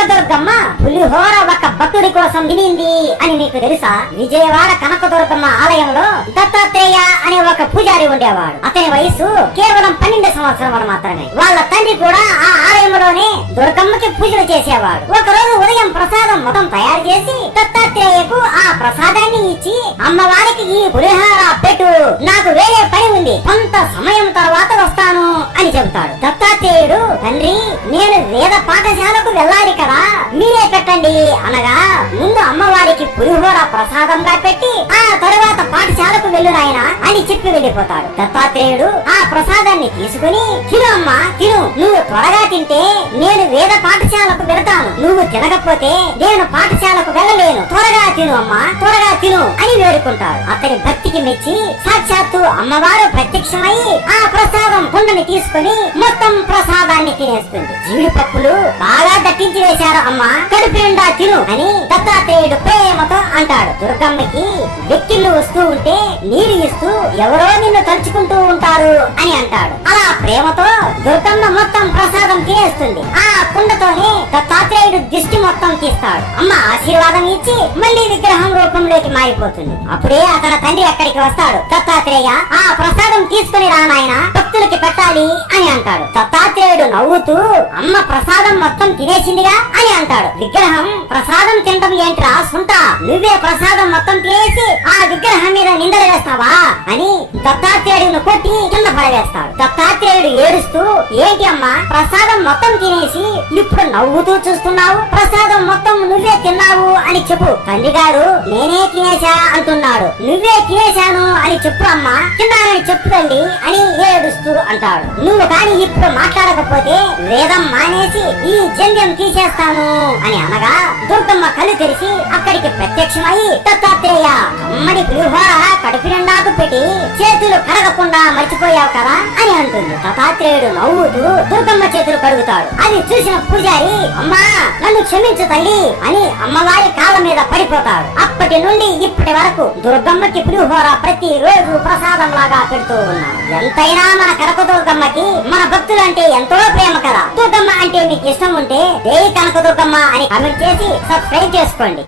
కనకదుర్గమ్మ పులిహోర ఒక భక్తుడి కోసం వినింది అని మీకు తెలుసా? విజయవాడ కనకదుర్గమ్మ ఆలయంలో దత్తాత్రేయ అనే ఒక పూజారి ఉండేవాడు. అతని వయసు కేవలం 12 సంవత్సరాలు మాత్రమే. వాళ్ళ తండ్రి కూడా ఆ ఆలయంలోనే దుర్గమ్మకి పూజలు చేసేవాడు. ఒక రోజు ఉదయం ప్రసాదం మొత్తం తయారు చేసి దత్తాత్రేయకు ఆ ప్రసాదాన్ని ఇచ్చి, అమ్మవారికి ఈ పులిహోర పెట్టు, నాకు వేరే పని ఉంది, కొంత సమయం తర్వాత వస్తాను అని చెబుతాడు. దత్తాత్రేయుడు, తండ్రి నేను వేద పాఠశాలకు వెళ్ళాలి కదా, మీరే పెట్టండి అనగా, ముందు అమ్మవారికి పులిహోర ప్రసాదంగా పెట్టి ఆ తరువాత పాఠశాలకు వెళ్ళు నాయనా అని చెప్పి వెళ్ళిపోతాడు. దత్తాత్రేయుడు ఆ ప్రసాదాన్ని తీసుకుని, తిను అమ్మా తిను, నువ్వు త్వరగా తింటే నేను వేద పాఠశాలకు వెళ్తాను, నువ్వు తినకపోతే నేను పాఠశాలకు వెళ్ళలేను, త్వరగా తిను అమ్మా త్వరగా తిను అని వేడుకుంటాడు. అతని భక్తికి మెచ్చి సాక్షాత్తు అమ్మవారు ప్రత్యక్షమై ఆ ప్రసాదం కుండని తీసుకుని మొత్తం ప్రసాదాన్ని తినేస్తుంది. జీడిపప్పులు బాగా దట్టించి వేశారు అమ్మా, కడుపు నిండా తిను అని దత్తాత్రేయుడు ప్రేమతో అంటాడు. దుర్గమ్మకి వెక్కిళ్ళు వస్తూ ఉంటే నీరు ఇస్తూ ఎవరో నిన్ను తలుచుకుంటూ ఉంటారు అని అంటాడు. అలా ప్రేమతో దుర్గమ్మ మొత్తం ప్రసాదం తినేస్తుంది. ఆ కుండతోనే దత్తాత్రేయుడు దిష్టి మొత్తం తీస్తాడు. అమ్మ ఆశీర్వాదం ఇచ్చి మళ్ళీ విగ్రహం రూపంలోకి మారిపోతుంది. అప్పుడే అతని తండ్రి అక్కడికి వస్తాడు. దత్తాత్రేయ ఆ ప్రసాదం తీసుకుని రా నాయనా, భక్తులకి పెట్టాలి అని అంటాడు. దత్తాత్రేయుడు నవ్వుతూ, అమ్మ ప్రసాదం మొత్తం తినేసిందిగా అని అంటాడు. విగ్రహం ప్రసాదం తినడం ఏంట్రా సుంట, నువ్వే ప్రసాదం మొత్తం తినేసి ఆ విగ్రహం మీద నిందలు వేస్తావా అని దత్తాత్రేయుడును కొట్టి కింద పడవేస్తాడు. దత్తాత్రేయుడు ఏడుస్తూ, ఏంటి అమ్మా ప్రసాదం మొత్తం తినేసి ఇప్పుడు నవ్వుతూ చూస్తున్నావు, ప్రసాదం మొత్తం నువ్వే తిన్నావు అని చెప్పు. తండ్రి గారు నేనే తినేశా అంటున్నాడు, నువ్వే తినేశాను అని చెప్పు అమ్మా, తిన్నానని చెప్పు తల్లి అని ఏడుస్తూ అంటాడు. నువ్వు కాని ఇప్పుడు మాట్లాడకపోతే వేదం మానేసి ఈ జంధ్యం తీసేస్తాను అని అనగా, దుర్గమ్మ కళ్ళు తెరిచి అక్కడికి ప్రత్యక్షమై, దత్తాత్రేయ అమ్మడి పులిహోర కడుపు నిండాకు పెట్టి చేతులు కడగకుండా మర్చిపోయావు కదా అని అంటుంది. దత్తాత్రేయుడు నవ్వుతూ దుర్గమ్మ చేతులు కడుగుతాడు. అది చూసిన పూజారి, అమ్మా నన్ను క్షమించు తల్లి అని అమ్మవారి కాళ్ళ మీద పడిపోతాడు. అప్పటి నుండి ఇప్పటి వరకు దుర్గమ్మకి పులిహోర ప్రతి రోజు ప్రసాదం లాగా పెడుతూ ఉన్నారు. ఎంతైనా మన కనకదుర్గమ్మకి మన భక్తులు అంటే ఎంతో ప్రేమ కదా. దుర్గమ్మ అంటే మీకు ఇష్టం ఉంటే జై కనకదుర్గమ్మ అని కామెంట్ చేసి సబ్స్క్రైబ్ చేసుకోండి.